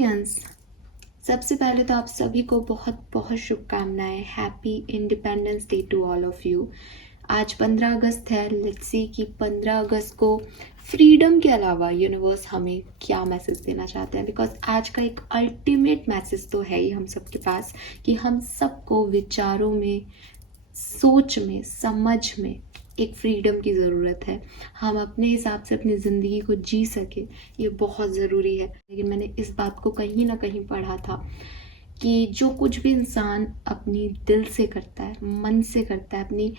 Aquarians, सबसे पहले तो आप सभी को बहुत बहुत शुभकामनाएं। Happy independence day to all of you. आज 15 अगस्त है। लेट्स सी कि 15 अगस्त को फ्रीडम के अलावा यूनिवर्स हमें क्या मैसेज देना चाहते हैं। बिकॉज आज का एक अल्टीमेट मैसेज तो है ही हम सबके पास कि हम सबको विचारों में, सोच में, समझ में एक फ्रीडम की ज़रूरत है। हम अपने हिसाब से अपनी ज़िंदगी को जी सके, ये बहुत ज़रूरी है। लेकिन मैंने इस बात को कहीं ना कहीं पढ़ा था कि जो कुछ भी इंसान अपनी दिल से करता है, मन से करता है, अपनी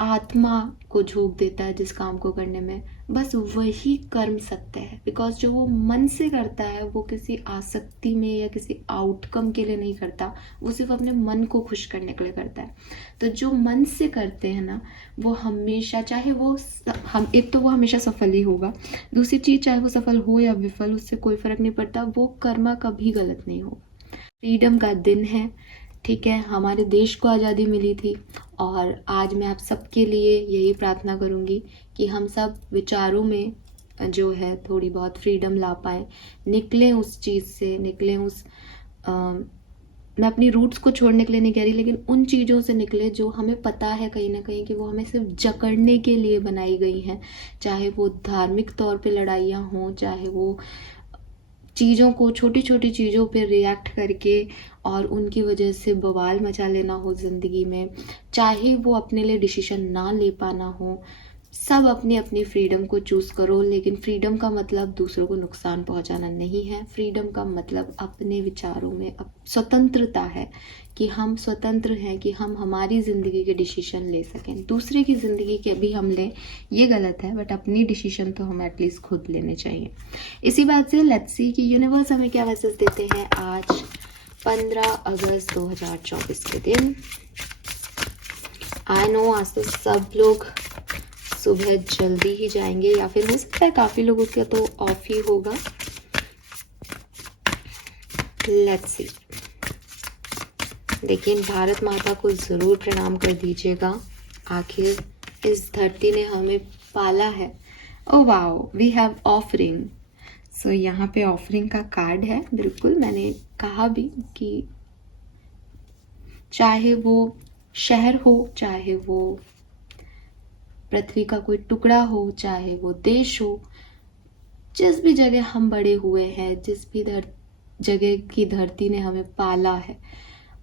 आत्मा को झोंक देता है जिस काम को करने में, बस वही कर्म सत्य है। बिकॉज जो वो मन से करता है वो किसी आसक्ति में या किसी आउटकम के लिए नहीं करता, वो सिर्फ अपने मन को खुश करने के लिए करता है। तो जो मन से करते हैं ना, वो हमेशा, चाहे वो हम, एक तो वो हमेशा सफल ही होगा, दूसरी चीज़ चाहे वो सफल हो या विफल, उससे कोई फर्क नहीं पड़ता, वो कर्मा कभी गलत नहीं होगा। फ्रीडम का दिन है, ठीक है। हमारे देश को आज़ादी मिली थी और आज मैं आप सबके लिए यही प्रार्थना करूँगी कि हम सब विचारों में जो है थोड़ी बहुत फ्रीडम ला पाएँ, निकलें उस चीज़ से, निकलें उस मैं अपनी रूट्स को छोड़ने के लिए नहीं कह रही, लेकिन उन चीज़ों से निकले जो हमें पता है कहीं ना कहीं कि वो हमें सिर्फ जकड़ने के लिए बनाई गई हैं। चाहे वो धार्मिक तौर पे लड़ाइयाँ हों, चाहे वो चीज़ों को, छोटी छोटी चीज़ों पे रिएक्ट करके और उनकी वजह से बवाल मचा लेना हो ज़िंदगी में, चाहे वो अपने लिए डिसीजन ना ले पाना हो। सब अपनी अपनी फ्रीडम को चूज़ करो, लेकिन फ्रीडम का मतलब दूसरों को नुकसान पहुंचाना नहीं है। फ्रीडम का मतलब अपने विचारों में स्वतंत्रता है, कि हम स्वतंत्र हैं, कि हम हमारी ज़िंदगी के डिसीजन ले सकें। दूसरे की ज़िंदगी के भी हम लें, ये गलत है, बट अपनी डिसीजन तो हम एटलीस्ट खुद लेने चाहिए। इसी बात से लेट्स सी कि यूनिवर्स हमें क्या मैसेज देते हैं आज 15 अगस्त 2024 के दिन। आई नो आज तो सब लोग सुबह जल्दी ही जाएंगे, या फिर हो सकता है काफ़ी लोगों का तो ऑफ ही होगा। Let's see. लेकिन भारत माता को ज़रूर प्रणाम कर दीजिएगा, आखिर इस धरती ने हमें पाला है। Oh wow, we have offering. So यहाँ पे ऑफरिंग का कार्ड है। बिल्कुल, मैंने कहा भी कि चाहे वो शहर हो, चाहे वो पृथ्वी का कोई टुकड़ा हो, चाहे वो देश हो, जिस भी जगह हम बड़े हुए हैं, जिस भी जगह की धरती ने हमें पाला है,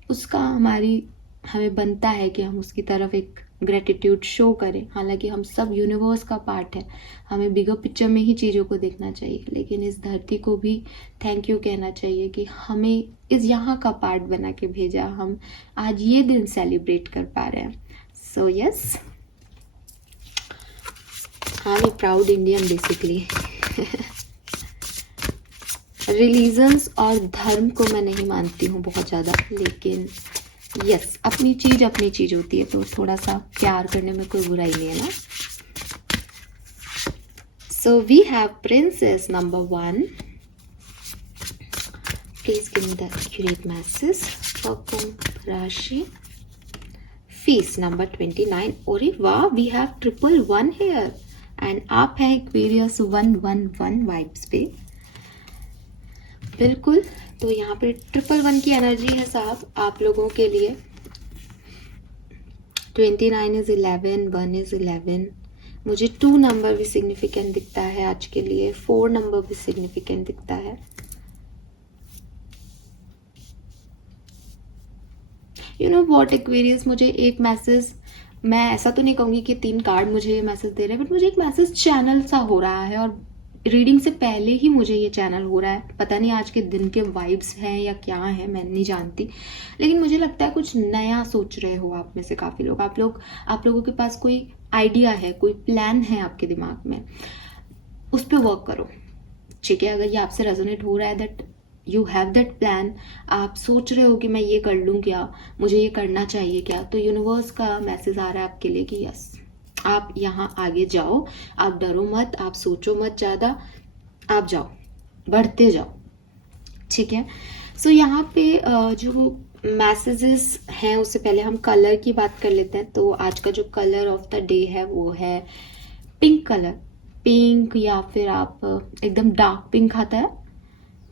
उसका हमें बनता है कि हम उसकी तरफ एक ग्रेटिट्यूड शो करें। हालांकि हम सब यूनिवर्स का पार्ट है, हमें बिगर पिक्चर में ही चीज़ों को देखना चाहिए, लेकिन इस धरती को भी थैंक यू कहना चाहिए कि हमें इस यहाँ का पार्ट बना के भेजा। हम आज ये दिन सेलिब्रेट कर पा रहे हैं। So yes, I am proud Indian basically. Religions और धर्म को मैं नहीं मानती हूँ बहुत ज़्यादा, लेकिन यस, अपनी चीज़ होती है, तो थोड़ा सा प्यार करने में कोई बुराई नहीं है ना। So we have princess number 1। Please give me the accurate message for Kumbh rashi. Fees number 29। और वाह, वी हैव 111 हेयर एंड आप हैं एक्वेरियस 111 वाइब्स पे। बिल्कुल, तो यहाँ पे 111 की एनर्जी है साहब आप लोगों के लिए। 29 इज 11, 1 इज 11। मुझे 2 नंबर भी सिग्निफिकेंट दिखता है आज के लिए, 4 नंबर भी सिग्निफिकेंट दिखता है। यू नो वॉट एक्वेरियस, मुझे एक मैसेज, मैं ऐसा तो नहीं कहूँगी कि 3 कार्ड मुझे ये मैसेज दे रहे हैं, बट मुझे एक मैसेज चैनल सा हो रहा है, और रीडिंग से पहले ही मुझे ये चैनल हो रहा है। पता नहीं आज के दिन के वाइब्स हैं या क्या है, मैं नहीं जानती, लेकिन मुझे लगता है कुछ नया सोच रहे हो आप में से काफ़ी लोग। आप लोगों के पास कोई आइडिया है, कोई प्लान है आपके दिमाग में, उस पर वर्क करो, ठीक है। अगर ये आपसे रेजोनेट हो रहा है that you have that plan, आप सोच रहे हो कि मैं ये कर लूँ क्या, मुझे ये करना चाहिए क्या, तो यूनिवर्स का मैसेज आ रहा है आपके लिए कि यस, आप यहाँ आगे जाओ, आप डरो मत, आप सोचो मत ज़्यादा, आप जाओ, बढ़ते जाओ, ठीक है। सो यहाँ पे जो मैसेजेस हैं, उससे पहले हम कलर की बात कर लेते हैं। तो आज का जो कलर ऑफ द डे है वो है पिंक कलर। पिंक, या फिर आप एकदम डार्क पिंक आता है,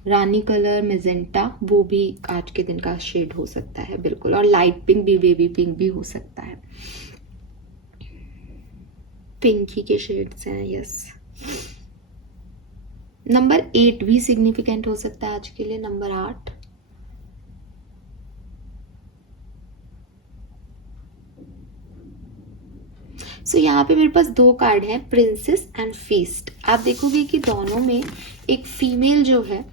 रानी कलर, मेजेंटा, वो भी आज के दिन का शेड हो सकता है बिल्कुल, और लाइट पिंक भी, बेबी पिंक भी हो सकता है। पिंकी के शेड्स हैं, यस। नंबर 8 भी सिग्निफिकेंट हो सकता है आज के लिए, नंबर 8। सो यहाँ पे मेरे पास 2 कार्ड हैं, प्रिंसेस एंड फीस्ट। आप देखोगे कि दोनों में एक फीमेल जो है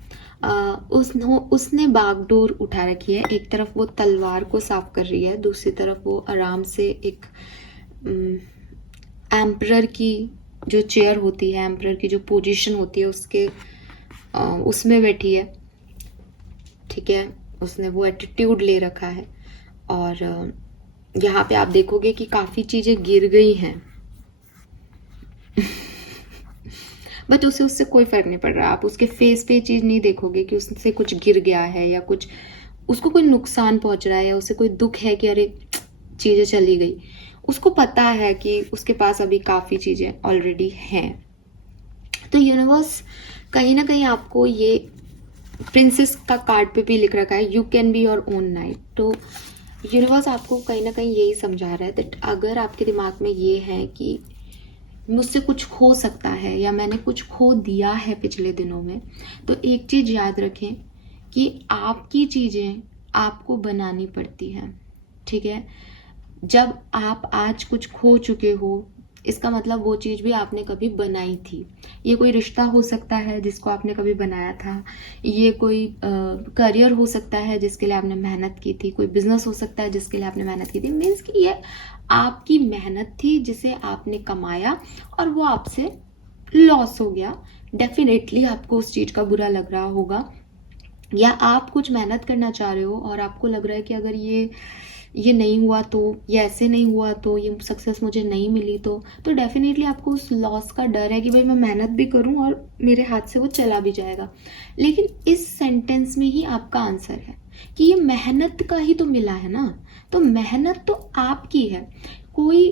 उसने बागडोर उठा रखी है। एक तरफ वो तलवार को साफ कर रही है, दूसरी तरफ वो आराम से एक एम्परर की जो चेयर होती है, एम्परर की जो पोजीशन होती है उसके उसमें बैठी है, ठीक है। उसने वो एटीट्यूड ले रखा है, और यहाँ पे आप देखोगे कि काफ़ी चीज़ें गिर गई हैं बट उससे कोई फर्क नहीं पड़ रहा। आप उसके फेस पे चीज़ नहीं देखोगे कि उससे कुछ गिर गया है या कुछ उसको कोई नुकसान पहुंच रहा है या उसे कोई दुख है कि अरे चीज़ें चली गई। उसको पता है कि उसके पास अभी काफ़ी चीज़ें ऑलरेडी हैं। तो यूनिवर्स कहीं ना कहीं आपको ये प्रिंसेस का कार्ड पे भी लिख रखा है, you can be your own night. तो यूनिवर्स आपको कहीं ना कहीं यही समझा रहा है दैट अगर आपके दिमाग में ये है कि मुझसे कुछ हो सकता है या मैंने कुछ खो दिया है पिछले दिनों में, तो एक चीज़ याद रखें कि आपकी चीज़ें आपको बनानी पड़ती हैं, ठीक है। जब आप आज कुछ खो चुके हो, इसका मतलब वो चीज़ भी आपने कभी बनाई थी। ये कोई रिश्ता हो सकता है जिसको आपने कभी बनाया था, ये कोई करियर हो सकता है जिसके लिए आपने मेहनत की थी, कोई बिजनेस हो सकता है जिसके लिए आपने मेहनत की थी। मीन्स कि ये आपकी मेहनत थी जिसे आपने कमाया और वो आपसे लॉस हो गया। डेफिनेटली आपको उस चीज़ का बुरा लग रहा होगा, या आप कुछ मेहनत करना चाह रहे हो और आपको लग रहा है कि अगर ये नहीं हुआ तो, ये ऐसे नहीं हुआ तो, ये सक्सेस मुझे नहीं मिली तो डेफिनेटली आपको उस लॉस का डर है कि भाई मैं मेहनत भी करूं और मेरे हाथ से वो चला भी जाएगा। लेकिन इस सेंटेंस में ही आपका आंसर है कि ये मेहनत का ही तो मिला है ना, तो मेहनत तो आपकी है। कोई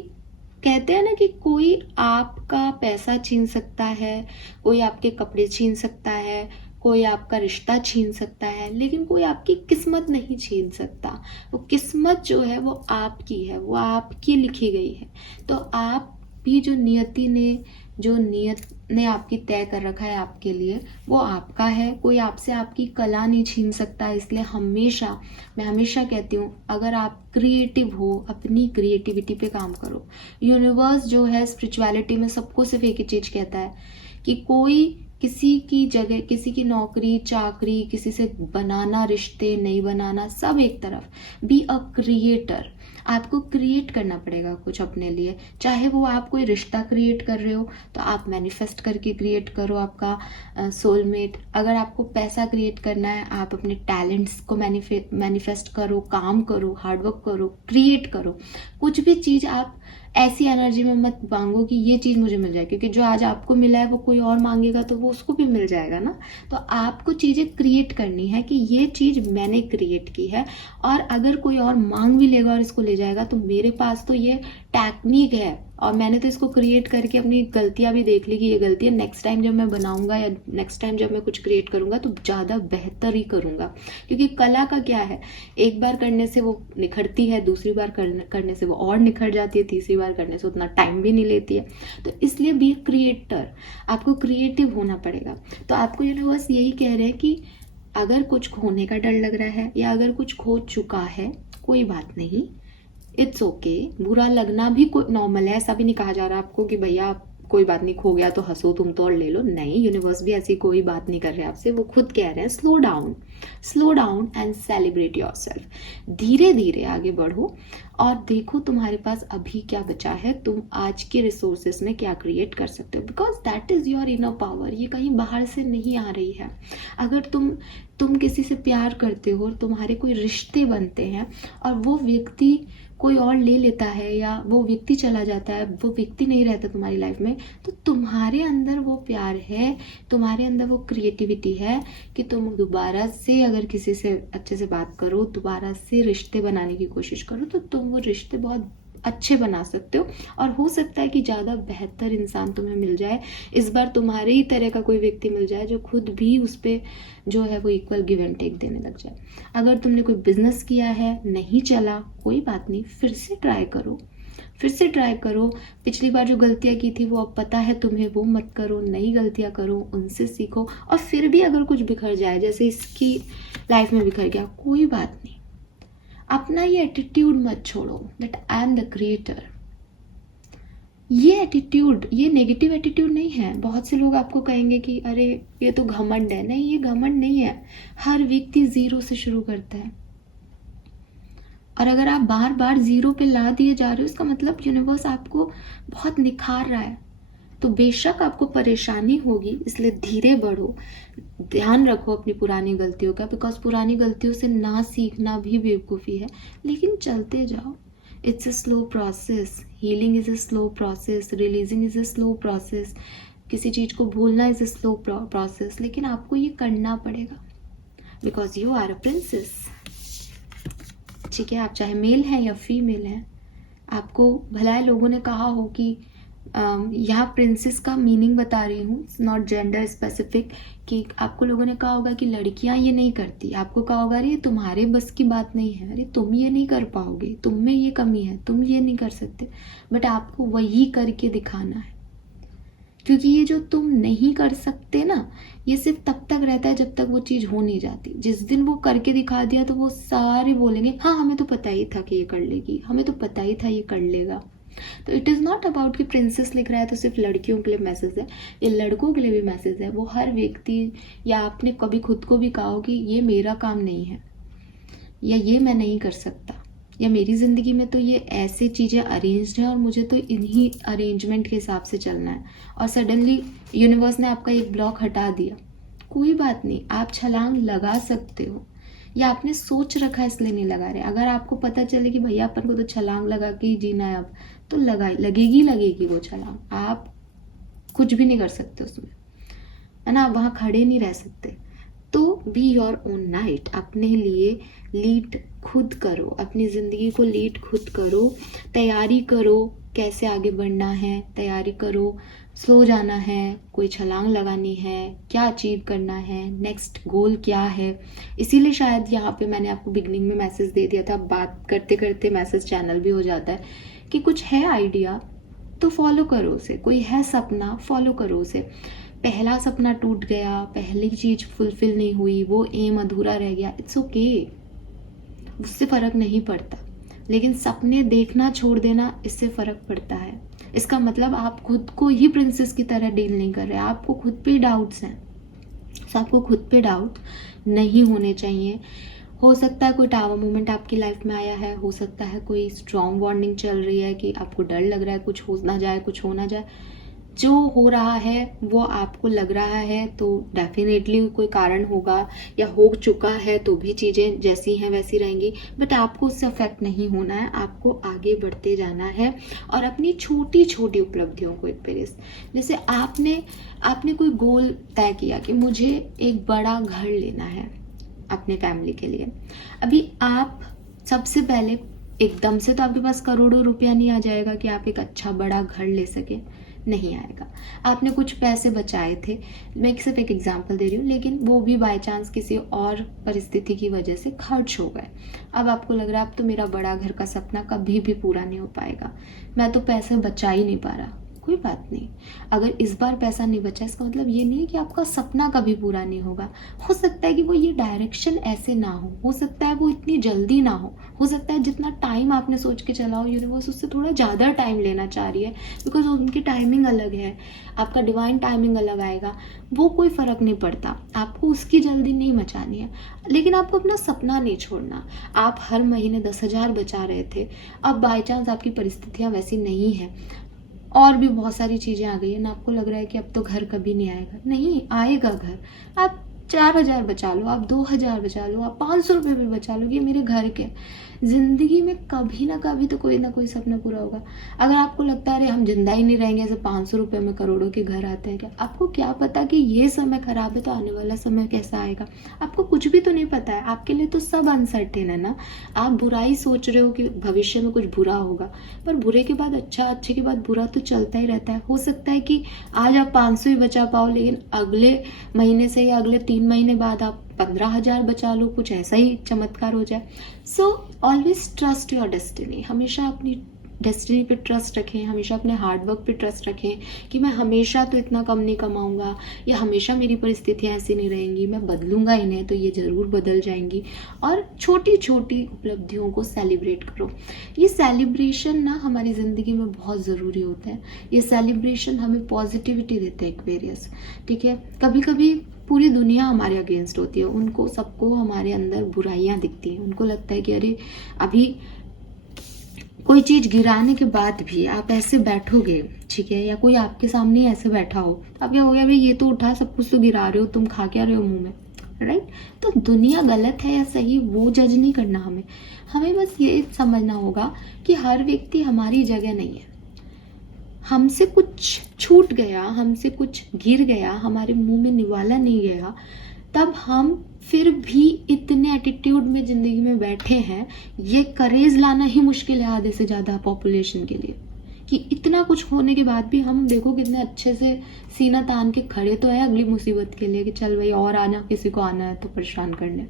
कहते हैं ना कि कोई आपका पैसा छीन सकता है, कोई आपके कपड़े छीन सकता है, कोई आपका रिश्ता छीन सकता है, लेकिन कोई आपकी किस्मत नहीं छीन सकता। वो किस्मत जो है वो आपकी है, वो आपकी लिखी गई है। तो आप भी जो नियत ने आपकी तय कर रखा है आपके लिए, वो आपका है। कोई आपसे आपकी कला नहीं छीन सकता। इसलिए मैं हमेशा कहती हूँ, अगर आप क्रिएटिव हो, अपनी क्रिएटिविटी पे काम करो। यूनिवर्स जो है स्पिरिचुअलिटी में सबको सिर्फ एक ही चीज़ कहता है कि कोई किसी की जगह, किसी की नौकरी चाकरी, किसी से बनाना रिश्ते नहीं बनाना, सब एक तरफ। Be a creator. आपको क्रिएट करना पड़ेगा कुछ अपने लिए, चाहे वो आप कोई रिश्ता क्रिएट कर रहे हो तो आप मैनिफेस्ट करके क्रिएट करो आपका सोलमेट। अगर आपको पैसा क्रिएट करना है, आप अपने टैलेंट्स को मैनिफेस्ट करो, काम करो, हार्डवर्क करो, क्रिएट करो। कुछ भी चीज़ आप ऐसी एनर्जी में मत मांगो कि ये चीज़ मुझे मिल जाए, क्योंकि जो आज आपको मिला है वो कोई और मांगेगा तो वो उसको भी मिल जाएगा ना। तो आपको चीज़ें क्रिएट करनी है कि ये चीज़ मैंने क्रिएट की है, और अगर कोई और मांग भी लेगा और इसको ले जाएगा तो मेरे पास तो ये टेक्निक है और मैंने तो इसको क्रिएट करके अपनी गलतियां भी देख ली कि ये गलती है, नेक्स्ट टाइम जब मैं बनाऊंगा या नेक्स्ट टाइम जब मैं कुछ क्रिएट करूंगा तो ज़्यादा बेहतर ही करूंगा। क्योंकि कला का क्या है, एक बार करने से वो निखरती है, दूसरी बार करने से वो और निखर जाती है, तीसरी बार करने से उतना टाइम भी नहीं लेती है। तो इसलिए बी क्रिएटर, आपको क्रिएटिव होना पड़ेगा। तो आपको यूनिवर्स यही कह रहे हैं कि अगर कुछ खोने का डर लग रहा है या अगर कुछ खो चुका है, कोई बात नहीं, इट्स ओके। बुरा लगना भी कोई नॉर्मल है। ऐसा भी नहीं कहा जा रहा आपको कि भैया कोई बात नहीं, खो गया तो हंसो तुम तो और ले लो। नहीं, यूनिवर्स भी ऐसी कोई बात नहीं कर रहे आपसे। वो खुद कह रहे हैं slow down and celebrate yourself. धीरे धीरे आगे बढ़ो और देखो तुम्हारे पास अभी क्या बचा है, तुम आज के रिसोर्सेस में क्या क्रिएट कर सकते हो, because that is your inner power. ये कहीं बाहर से नहीं आ रही है। अगर तुम किसी से प्यार करते हो और तुम्हारे कोई रिश्ते बनते हैं और वो व्यक्ति कोई और ले लेता है या वो व्यक्ति चला जाता है, वो व्यक्ति नहीं रहता तुम्हारी लाइफ में, तो तुम्हारे अंदर वो प्यार है, तुम्हारे अंदर वो क्रिएटिविटी है कि तुम दोबारा से अगर किसी से अच्छे से बात करो, दोबारा से रिश्ते बनाने की कोशिश करो, तो तुम वो रिश्ते बहुत अच्छे बना सकते हो, और हो सकता है कि ज़्यादा बेहतर इंसान तुम्हें मिल जाए। इस बार तुम्हारे ही तरह का कोई व्यक्ति मिल जाए जो खुद भी उस पर जो है वो इक्वल गिव एंड टेक देने लग जाए। अगर तुमने कोई बिजनेस किया है, नहीं चला, कोई बात नहीं, फिर से ट्राई करो, फिर से ट्राई करो। पिछली बार जो गलतियाँ की थी वो अब पता है तुम्हें, वो मत करो, नई गलतियाँ करो, उनसे सीखो। और फिर भी अगर कुछ बिखर जाए, जैसे इसकी लाइफ में बिखर गया, कोई बात नहीं, अपना ये एटीट्यूड मत छोड़ो that I am the creator. ये एटीट्यूड, ये नेगेटिव एटीट्यूड नहीं है। बहुत से लोग आपको कहेंगे कि अरे ये तो घमंड है। नहीं, ये घमंड नहीं है। हर व्यक्ति जीरो से शुरू करता है, और अगर आप बार बार जीरो पे ला दिए जा रहे हो, इसका मतलब यूनिवर्स आपको बहुत निखार रहा है। तो बेशक आपको परेशानी होगी, इसलिए धीरे बढ़ो, ध्यान रखो अपनी पुरानी गलतियों का, बिकॉज पुरानी गलतियों से ना सीखना भी बेवकूफ़ी है। लेकिन चलते जाओ, it's a slow process, healing is a slow process, releasing is a slow process, किसी चीज़ को भूलना इज़ अ स्लो प्रोसेस, लेकिन आपको ये करना पड़ेगा because you are a princess. ठीक है, आप चाहे मेल हैं या फीमेल हैं। आपको भला लोगों ने कहा हो कि यहाँ प्रिंसेस का मीनिंग बता रही हूँ, नॉट जेंडर स्पेसिफिक, कि आपको लोगों ने कहा होगा कि लड़कियाँ ये नहीं करती, आपको कहा होगा अरे ये तुम्हारे बस की बात नहीं है, अरे तुम ये नहीं कर पाओगे, तुम में ये कमी है, तुम ये नहीं कर सकते। बट आपको वही करके दिखाना है, क्योंकि ये जो तुम नहीं कर सकते ना, ये सिर्फ तब तक रहता है जब तक वो चीज़ हो नहीं जाती। जिस दिन वो करके दिखा दिया तो वो सारे बोलेंगे हाँ हमें तो पता ही था कि ये कर लेगी, हमें तो पता ही था ये कर लेगा। तो इट इज़ नॉट अबाउट कि प्रिंसेस लिख रहा है तो सिर्फ लड़कियों के लिए मैसेज है, ये लड़कों के लिए भी मैसेज है। वो हर व्यक्ति, या आपने कभी खुद को भी कहा हो कि ये मेरा काम नहीं है, या ये मैं नहीं कर सकता, या मेरी ज़िंदगी में तो ये ऐसे चीज़ें अरेंज्ड हैं और मुझे तो इन्हीं अरेंजमेंट के हिसाब से चलना है, और सडनली यूनिवर्स ने आपका एक ब्लॉक हटा दिया। कोई बात नहीं, आप छलांग लगा सकते हो, या आपने सोच रखा है इसलिए नहीं लगा रहे। अगर आपको पता चले कि भैया अपन को तो छलांग लगा के ही जीना है अब, तो लगेगी वो छलांग। आप कुछ भी नहीं कर सकते उसमें, है ना, आप वहाँ खड़े नहीं रह सकते। तो बी योर ओन नाइट, अपने लिए लीड खुद करो, अपनी ज़िंदगी को लीड खुद करो, तैयारी करो कैसे आगे बढ़ना है, तैयारी करो, स्लो जाना है, कोई छलांग लगानी है, क्या अचीव करना है, नेक्स्ट गोल क्या है। इसीलिए शायद यहाँ पे मैंने आपको बिगनिंग में मैसेज दे दिया था, बात करते करते मैसेज चैनल भी हो जाता है कि कुछ है आइडिया तो फॉलो करो उसे, कोई है सपना फॉलो करो उसे। पहला सपना टूट गया, पहली चीज़ फुलफिल नहीं हुई, वो एम अधूरा रह गया, इट्स ओके, उससे फ़र्क नहीं पड़ता। लेकिन सपने देखना छोड़ देना, इससे फ़र्क पड़ता है। इसका मतलब आप खुद को ही प्रिंसेस की तरह डील नहीं कर रहे, आपको खुद पे डाउट्स हैं। तो आपको खुद पे डाउट नहीं होने चाहिए। हो सकता है कोई टावर मोमेंट आपकी लाइफ में आया है, हो सकता है कोई स्ट्रॉन्ग वार्निंग चल रही है कि आपको डर लग रहा है कुछ हो ना जाए, कुछ हो ना जाए। जो हो रहा है वो आपको लग रहा है तो डेफिनेटली कोई कारण होगा, या हो चुका है तो भी चीज़ें जैसी हैं वैसी रहेंगी, बट आपको उससे अफेक्ट नहीं होना है। आपको आगे बढ़ते जाना है और अपनी छोटी छोटी उपलब्धियों को एक्सपीरियंस, जैसे आपने कोई गोल तय किया कि मुझे एक बड़ा घर लेना है अपने फैमिली के लिए। अभी आप सबसे पहले एकदम से तो आपके पास करोड़ों रुपया नहीं आ जाएगा कि आप एक अच्छा बड़ा घर ले सके, नहीं आएगा। आपने कुछ पैसे बचाए थे, मैं सिर्फ एक एग्जांपल दे रही हूँ, लेकिन वो भी बाय चांस किसी और परिस्थिति की वजह से खर्च हो गए। अब आपको लग रहा है अब तो मेरा बड़ा घर का सपना कभी भी पूरा नहीं हो पाएगा, मैं तो पैसे बचा ही नहीं पा रहा। कोई बात नहीं, अगर इस बार पैसा नहीं बचा इसका मतलब ये नहीं है कि आपका सपना कभी पूरा नहीं होगा। हो सकता है कि वो ये डायरेक्शन ऐसे ना हो सकता है वो इतनी जल्दी ना हो सकता है जितना टाइम आपने सोच के चला हो यूनिवर्स उससे थोड़ा ज़्यादा टाइम लेना चाह रही है, बिकॉज उनकी टाइमिंग अलग है, आपका डिवाइन टाइमिंग अलग आएगा। वो कोई फ़र्क नहीं पड़ता, आपको उसकी जल्दी नहीं मचानी है, लेकिन आपको अपना सपना नहीं छोड़ना। आप हर महीने 10,000 बचा रहे थे, अब बाई चांस आपकी परिस्थितियाँ वैसी नहीं हैं और भी बहुत सारी चीज़ें आ गई है ना, आपको लग रहा है कि अब तो घर कभी नहीं आएगा, नहीं आएगा घर। आप 4,000 बचा लो, आप 2,000 बचा लो, आप 500 रुपये भी बचा लो, ये मेरे घर के। ज़िंदगी में कभी ना कभी तो कोई ना कोई सपना पूरा होगा। अगर आपको लगता है अरे हम जिंदा ही नहीं रहेंगे, ऐसे 500 रुपये में करोड़ों के घर आते हैं क्या? आपको क्या पता कि ये समय खराब है तो आने वाला समय कैसा आएगा? आपको कुछ भी तो नहीं पता है, आपके लिए तो सब अनसर्टेन है ना। आप बुराई सोच रहे हो कि भविष्य में कुछ बुरा होगा, पर बुरे के बाद अच्छा, अच्छे के बाद बुरा तो चलता ही रहता है। हो सकता है कि आज आप 500 ही बचा पाओ, लेकिन अगले महीने से या अगले 3 महीने बाद आप 15,000 बचा लो, कुछ ऐसा ही चमत्कार हो जाए। So always trust your destiny. हमेशा अपनी डेस्टिनी पे ट्रस्ट रखें, हमेशा अपने हार्डवर्क पे ट्रस्ट रखें कि मैं हमेशा तो इतना कम नहीं कमाऊंगा, या हमेशा मेरी परिस्थितियाँ ऐसी नहीं रहेंगी, मैं बदलूंगा इन्हें तो ये ज़रूर बदल जाएंगी। और छोटी छोटी उपलब्धियों को सेलिब्रेट करो। ये सेलिब्रेशन ना हमारी ज़िंदगी में बहुत ज़रूरी होता है। ये सेलिब्रेशन हमें पॉजिटिविटी देते हैं एक्वेरियस, ठीक है। कभी कभी पूरी दुनिया हमारे अगेंस्ट होती है, उनको सबको हमारे अंदर बुराइयां दिखती हैं, उनको लगता है कि अरे अभी कोई चीज़ गिराने के बाद भी आप ऐसे बैठोगे, ठीक है, या कोई आपके सामने ऐसे बैठा हो, अब क्या हो गया भाई, ये तो उठा, सब कुछ तो गिरा रहे हो, तुम खा क्या रहे हो मुंह में, राइट। तो दुनिया गलत है या सही वो जज नहीं करना हमें, हमें बस ये समझना होगा कि हर व्यक्ति हमारी जगह नहीं है। हमसे कुछ छूट गया, हमसे कुछ गिर गया, हमारे मुंह में निवाला नहीं गया, तब हम फिर भी इतने एटीट्यूड में जिंदगी में बैठे हैं। ये करेज लाना ही मुश्किल है आधे से ज़्यादा पॉपुलेशन के लिए, कि इतना कुछ होने के बाद भी हम देखो कितने अच्छे से सीना तान के खड़े तो है अगली मुसीबत के लिए कि चल भाई और आना, किसी को आना है तो परेशान करने।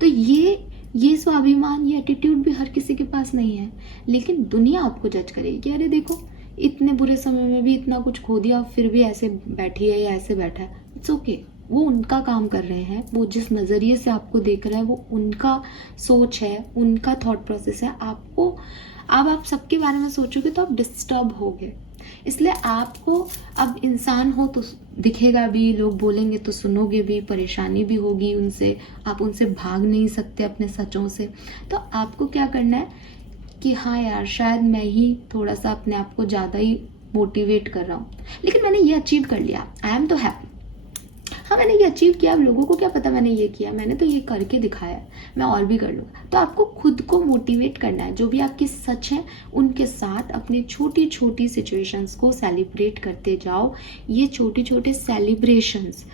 तो ये स्वाभिमान, ये एटीट्यूड भी हर किसी के पास नहीं है। लेकिन दुनिया आपको जज करेगी कि अरे देखो इतने बुरे समय में भी इतना कुछ खो दिया, फिर भी ऐसे बैठी है या ऐसे बैठा है। इट्स ओके, वो उनका काम कर रहे हैं, वो जिस नज़रिए से आपको देख रहे हैं वो उनका सोच है, उनका थॉट प्रोसेस है। आपको अब आप सबके बारे में सोचोगे तो आप डिस्टर्ब होगे। इसलिए आपको अब इंसान हो तो दिखेगा भी, लोग बोलेंगे तो सुनोगे भी, परेशानी भी होगी उनसे, आप उनसे भाग नहीं सकते अपने सचों से। तो आपको क्या करना है कि हाँ यार शायद मैं ही थोड़ा सा अपने आप को ज़्यादा ही मोटिवेट कर रहा हूँ, लेकिन मैंने ये अचीव कर लिया, आई एम तो हैप्पी। हाँ मैंने ये अचीव किया, अब लोगों को क्या पता मैंने ये किया, मैंने तो ये करके दिखाया है, मैं और भी कर लूँगा। तो आपको खुद को मोटिवेट करना है, जो भी आपके सच हैं उनके साथ अपनी छोटी छोटी सिचुएशंस को सेलिब्रेट करते जाओ। ये छोटे छोटे सेलिब्रेशंस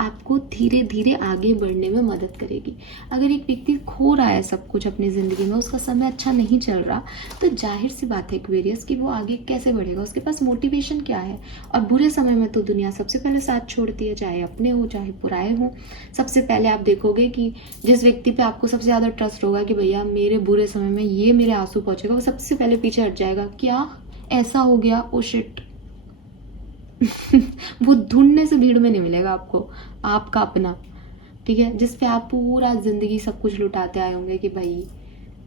आपको धीरे धीरे आगे बढ़ने में मदद करेगी। अगर एक व्यक्ति खो रहा है सब कुछ अपनी ज़िंदगी में, उसका समय अच्छा नहीं चल रहा, तो जाहिर सी बात है एक्वेरियस कि वो आगे कैसे बढ़ेगा, उसके पास मोटिवेशन क्या है। और बुरे समय में तो दुनिया सबसे पहले साथ छोड़ती है, चाहे अपने हो चाहे पुराए हो। सबसे पहले आप देखोगे कि जिस व्यक्ति पे आपको सबसे ज़्यादा ट्रस्ट होगा कि भैया मेरे बुरे समय में ये मेरे आंसू पहुँचेगा, वो सबसे पहले पीछे हट जाएगा। क्या ऐसा हो गया, ओ शिट वो ढूंढने से भीड़ में नहीं मिलेगा आपको, आपका अपना, ठीक है, जिस पे आप पूरा जिंदगी सब कुछ लुटाते आए होंगे कि भाई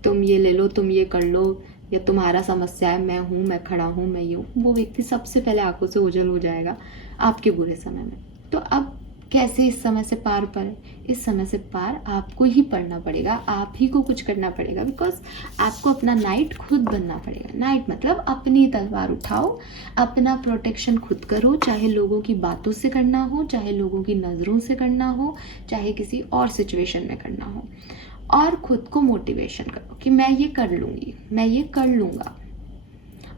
तुम ये ले लो, तुम ये कर लो, या तुम्हारा समस्या है, मैं हूँ, मैं खड़ा हूँ, मैं ये हूँ। वो व्यक्ति सबसे पहले आंखों से ओझल हो जाएगा आपके बुरे समय में। तो अब कैसे इस समय से पार पड़े? इस समय से पार आपको ही पढ़ना पड़ेगा, आप ही को कुछ करना पड़ेगा, बिकॉज आपको अपना नाइट खुद बनना पड़ेगा। नाइट मतलब अपनी तलवार उठाओ, अपना प्रोटेक्शन खुद करो, चाहे लोगों की बातों से करना हो, चाहे लोगों की नज़रों से करना हो, चाहे किसी और सिचुएशन में करना हो। और खुद को मोटिवेशन करो कि मैं ये कर लूँगी, मैं ये कर लूँगा,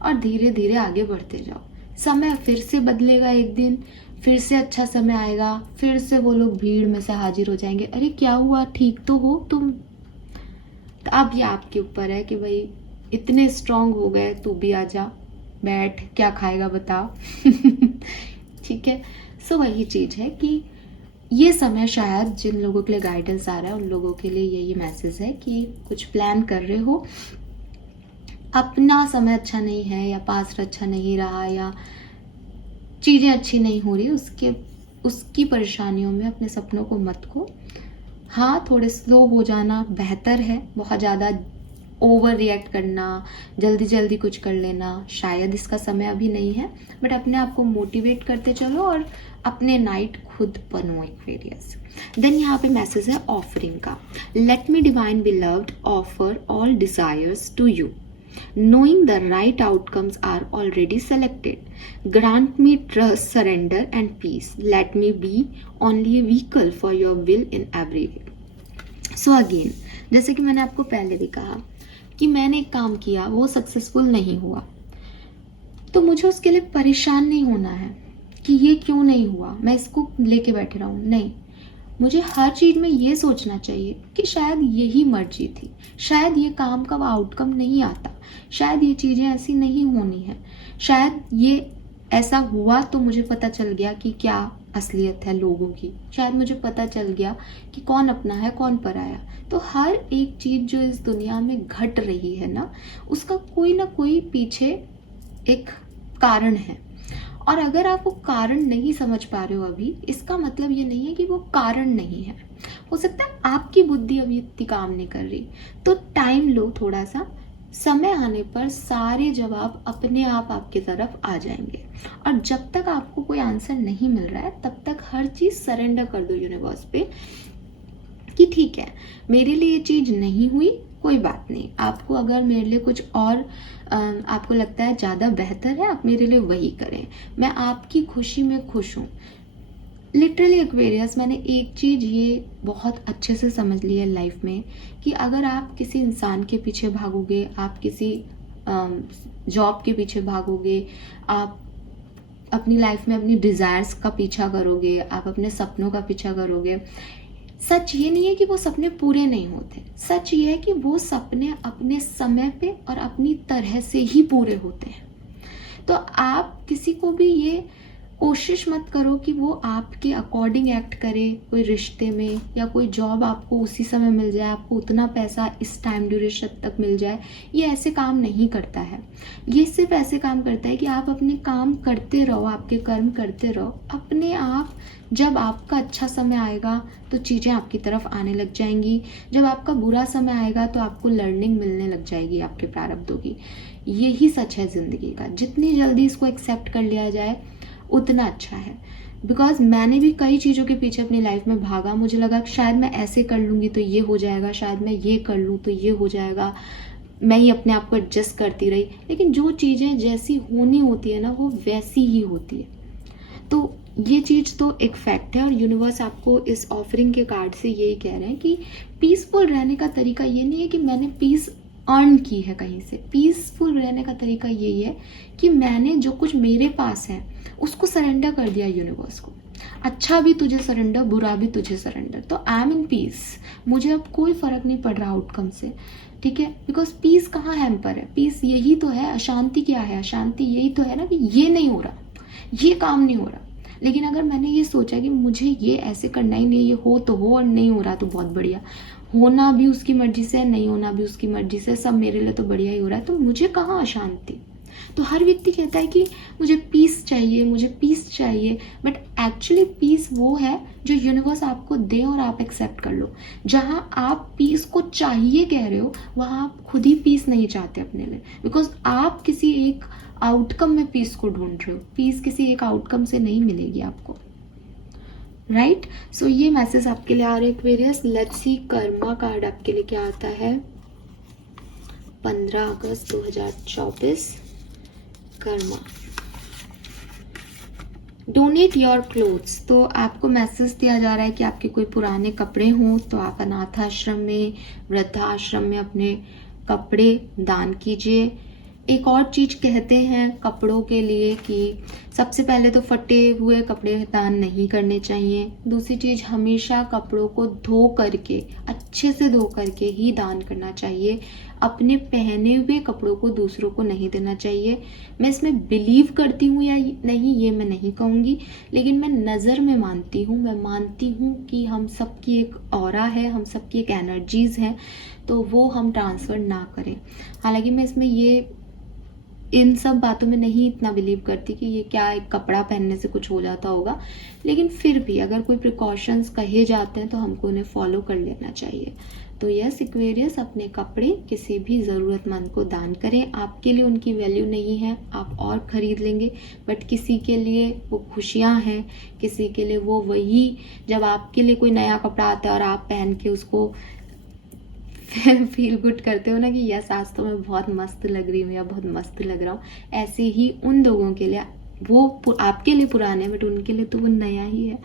और धीरे धीरे आगे बढ़ते जाओ। समय फिर से बदलेगा, एक दिन फिर से अच्छा समय आएगा, फिर से वो लोग भीड़ में से हाजिर हो जाएंगे, अरे क्या हुआ, ठीक तो हो तुम। तो अब ये आपके ऊपर है कि भाई इतने स्ट्रांग हो गए, तू भी आ जा, बैठ, क्या खाएगा बता। ठीक है। सो वही चीज़ है कि ये समय शायद जिन लोगों के लिए गाइडेंस आ रहा है उन लोगों के लिए यही मैसेज है कि कुछ प्लान कर रहे हो, अपना समय अच्छा नहीं है या पास्ट अच्छा नहीं रहा या चीज़ें अच्छी नहीं हो रही, उसकी परेशानियों में अपने सपनों को मत खो। हाँ थोड़े स्लो हो जाना बेहतर है, बहुत ज़्यादा ओवर रिएक्ट करना, जल्दी जल्दी कुछ कर लेना शायद इसका समय अभी नहीं है, बट अपने आप को मोटिवेट करते चलो और अपने नाइट खुद बनो एक्वेरियस। देन यहाँ पे मैसेज है ऑफरिंग का, let me divine beloved offer all desires to you. knowing the right outcomes are already selected. Grant me trust, surrender, and peace. Let me be only a vehicle for your will in every way. So again, जैसे कि मैंने आपको पहले भी कहा कि मैंने एक काम किया, वो सक्सेसफुल नहीं हुआ, तो मुझे उसके लिए परेशान नहीं होना है कि ये क्यों नहीं हुआ, मैं इसको लेके बैठे रहूं। नहीं, मुझे हर चीज़ में ये सोचना चाहिए कि शायद यही मर्जी थी, शायद ये काम का आउटकम नहीं आता, शायद ये चीज़ें ऐसी नहीं होनी है, शायद ये ऐसा हुआ तो मुझे पता चल गया कि क्या असलियत है लोगों की, शायद मुझे पता चल गया कि कौन अपना है कौन पराया। तो हर एक चीज़ जो इस दुनिया में घट रही है ना, उसका कोई ना कोई पीछे एक कारण है। और अगर आप वो कारण नहीं समझ पा रहे हो अभी, इसका मतलब ये नहीं है कि वो कारण नहीं है। हो सकता है आपकी बुद्धि अभी इतनी काम नहीं कर रही, तो टाइम लो थोड़ा सा, समय आने पर सारे जवाब अपने आप आपकी तरफ आ जाएंगे। और जब तक आपको कोई आंसर नहीं मिल रहा है, तब तक हर चीज़ सरेंडर कर दो यूनिवर्स पे कि ठीक है, मेरे लिए ये चीज़ नहीं हुई, कोई बात नहीं। आपको अगर मेरे लिए कुछ और आपको लगता है ज़्यादा बेहतर है, आप मेरे लिए वही करें, मैं आपकी खुशी में खुश हूँ। लिटरली एक्वेरियस, मैंने एक चीज़ ये बहुत अच्छे से समझ ली है लाइफ में कि अगर आप किसी इंसान के पीछे भागोगे, आप किसी जॉब के पीछे भागोगे, आप अपनी लाइफ में अपनी डिज़ायर्स का पीछा करोगे, आप अपने सपनों का पीछा करोगे, सच ये नहीं है कि वो सपने पूरे नहीं होते, सच ये है कि वो सपने अपने समय पे और अपनी तरह से ही पूरे होते हैं। तो आप किसी को भी ये कोशिश मत करो कि वो आपके अकॉर्डिंग एक्ट करे कोई रिश्ते में, या कोई जॉब आपको उसी समय मिल जाए, आपको उतना पैसा इस टाइम ड्यूरेशन तक मिल जाए। ये ऐसे काम नहीं करता है। ये सिर्फ ऐसे काम करता है कि आप अपने काम करते रहो, आपके कर्म करते रहो, अपने आप जब आपका अच्छा समय आएगा तो चीज़ें आपकी तरफ आने लग जाएंगी, जब आपका बुरा समय आएगा तो आपको लर्निंग मिलने लग जाएगी आपके प्रारब्धों की। यही सच है ज़िंदगी का। जितनी जल्दी इसको एक्सेप्ट कर लिया जाए उतना अच्छा है। बिकॉज मैंने भी कई चीज़ों के पीछे अपनी लाइफ में भागा, मुझे लगा कि शायद मैं ऐसे कर लूँगी तो ये हो जाएगा, शायद मैं ये कर लूँ तो ये हो जाएगा, मैं ही अपने आप को एडजस्ट करती रही। लेकिन जो चीज़ें जैसी होनी होती है ना, वो वैसी ही होती है। तो ये चीज़ तो एक फैक्ट है। और यूनिवर्स आपको इस ऑफरिंग के कार्ड से यही कह रहे हैं कि पीसफुल रहने का तरीका ये नहीं है कि मैंने पीस अर्न की है कहीं से। पीसफुल रहने का तरीका यही है कि मैंने जो कुछ मेरे पास है उसको सरेंडर कर दिया यूनिवर्स को। अच्छा भी तुझे सरेंडर, बुरा भी तुझे सरेंडर, तो आई एम इन पीस। मुझे अब कोई फ़र्क नहीं पड़ रहा आउटकम से, ठीक है। बिकॉज पीस कहाँ हैम्पर है, पीस यही तो है। अशांति क्या है, अशांति यही तो है ना कि ये नहीं हो रहा, ये काम नहीं हो रहा। लेकिन अगर मैंने ये सोचा कि मुझे ये ऐसे करना ही नहीं, ये हो तो हो और नहीं हो रहा तो बहुत बढ़िया, होना भी उसकी मर्जी से, नहीं होना भी उसकी मर्जी से, सब मेरे लिए तो बढ़िया ही हो रहा है, तो मुझे कहाँ अशांति। तो हर व्यक्ति कहता है कि मुझे पीस चाहिए, मुझे पीस चाहिए, बट एक्चुअली पीस वो है जो यूनिवर्स आपको दे और आप एक्सेप्ट कर लो। जहाँ आप पीस को चाहिए कह रहे हो, वहाँ आप खुद ही पीस नहीं चाहते अपने लिए, बिकॉज आप किसी एक आउटकम में पीस को ढूंढ रहे हो। पीस किसी एक आउटकम से नहीं मिलेगी आपको, राइट। सो ये मैसेज आपके लिए आ रहे Aquarius. Let's see karma card आपके लिए क्या आता है। 15 अगस्त 2024 कर्मा। Donate your clothes. तो आपको मैसेज दिया जा रहा है कि आपके कोई पुराने कपड़े हों तो आप अनाथ आश्रम में, वृद्धाश्रम में अपने कपड़े दान कीजिए। एक और चीज़ कहते हैं कपड़ों के लिए कि सबसे पहले तो फटे हुए कपड़े दान नहीं करने चाहिए। दूसरी चीज़, हमेशा कपड़ों को धो करके, अच्छे से धो करके ही दान करना चाहिए। अपने पहने हुए कपड़ों को दूसरों को नहीं देना चाहिए। मैं इसमें बिलीव करती हूँ या नहीं ये मैं नहीं कहूँगी, लेकिन मैं नज़र में मानती हूँ। मैं मानती हूँ कि हम सबकी एक ऑरा है, हम सबकी एक एनर्जीज़ हैं, तो वो हम ट्रांसफ़र ना करें। हालांकि मैं इसमें ये इन सब बातों में नहीं इतना बिलीव करती कि ये क्या एक कपड़ा पहनने से कुछ हो जाता होगा, लेकिन फिर भी अगर कोई प्रिकॉशंस कहे जाते हैं तो हमको उन्हें फॉलो कर लेना चाहिए। तो यस एक्वेरियस, अपने कपड़े किसी भी ज़रूरतमंद को दान करें। आपके लिए उनकी वैल्यू नहीं है, आप और ख़रीद लेंगे, बट किसी के लिए वो खुशियाँ हैं, किसी के लिए वो वही, जब आपके लिए कोई नया कपड़ा आता है और आप पहन के उसको फील गुड करते हो ना कि यस आज तो मैं बहुत मस्त लग रही हूँ या बहुत मस्त लग रहा हूँ, ऐसे ही उन लोगों के लिए, वो आपके लिए पुराने बट उनके लिए तो वो नया ही है।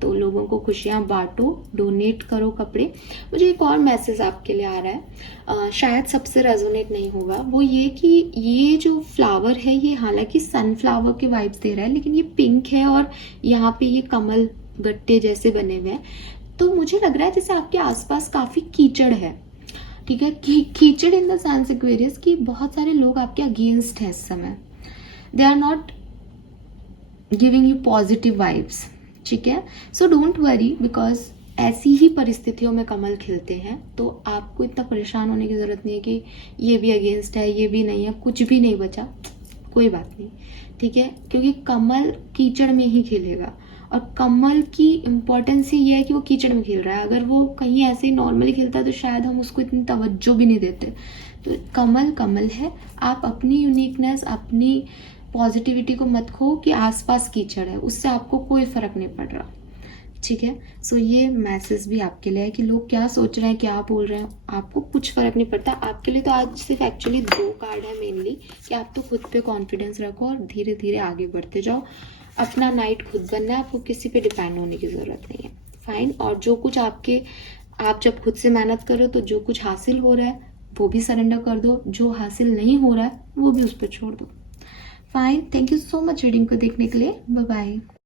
तो लोगों को खुशियाँ बांटो, डोनेट करो कपड़े। मुझे एक और मैसेज आपके लिए आ रहा है, शायद सबसे रेजोनेट नहीं होगा, वो ये कि ये जो फ्लावर है ये हालांकि सनफ्लावर के वाइब्स दे रहा है, लेकिन ये पिंक है और यहाँ पे ये कमल गट्टे जैसे बने हुए हैं। तो मुझे लग रहा है जैसे आपके आसपास काफ़ी कीचड़ है, ठीक है, कीचड़ इन द सेंस एक्वेरियस कि बहुत सारे लोग आपके अगेंस्ट हैं इस समय, they are not giving you positive vibes, ठीक है। सो डोंट वरी, बिकॉज ऐसी ही परिस्थितियों में कमल खिलते हैं, तो आपको इतना परेशान होने की ज़रूरत नहीं है कि ये भी अगेंस्ट है, ये भी नहीं है, कुछ भी नहीं बचा, कोई बात नहीं, ठीक है, क्योंकि कमल कीचड़ में ही खिलेगा। और कमल की इम्पोर्टेंस ही ये है कि वो कीचड़ में खिल रहा है, अगर वो कहीं ऐसे ही नॉर्मली खिलता तो शायद हम उसको इतनी तवज्जो भी नहीं देते। तो कमल कमल है, आप अपनी यूनिकनेस, अपनी पॉजिटिविटी को मत खो कि आसपास कीचड़ है, उससे आपको कोई फर्क नहीं पड़ रहा, ठीक है। सो ये मैसेज भी आपके लिए है कि लोग क्या सोच रहे हैं, क्या बोल रहे हैं, आपको कुछ फर्क नहीं पड़ता। आपके लिए तो आज सिर्फ एक्चुअली 2 कार्ड है मेनली, कि आप तो खुद पे कॉन्फिडेंस रखो और धीरे धीरे आगे बढ़ते जाओ। अपना नाइट खुद बनना है, आपको किसी पे डिपेंड होने की ज़रूरत नहीं है, फाइन। और जो कुछ आप जब खुद से मेहनत करो तो जो कुछ हासिल हो रहा है वो भी सरेंडर कर दो, जो हासिल नहीं हो रहा है वो भी उस पर छोड़ दो, fine. Thank you so much reading को देखने के लिए, बाय बाय।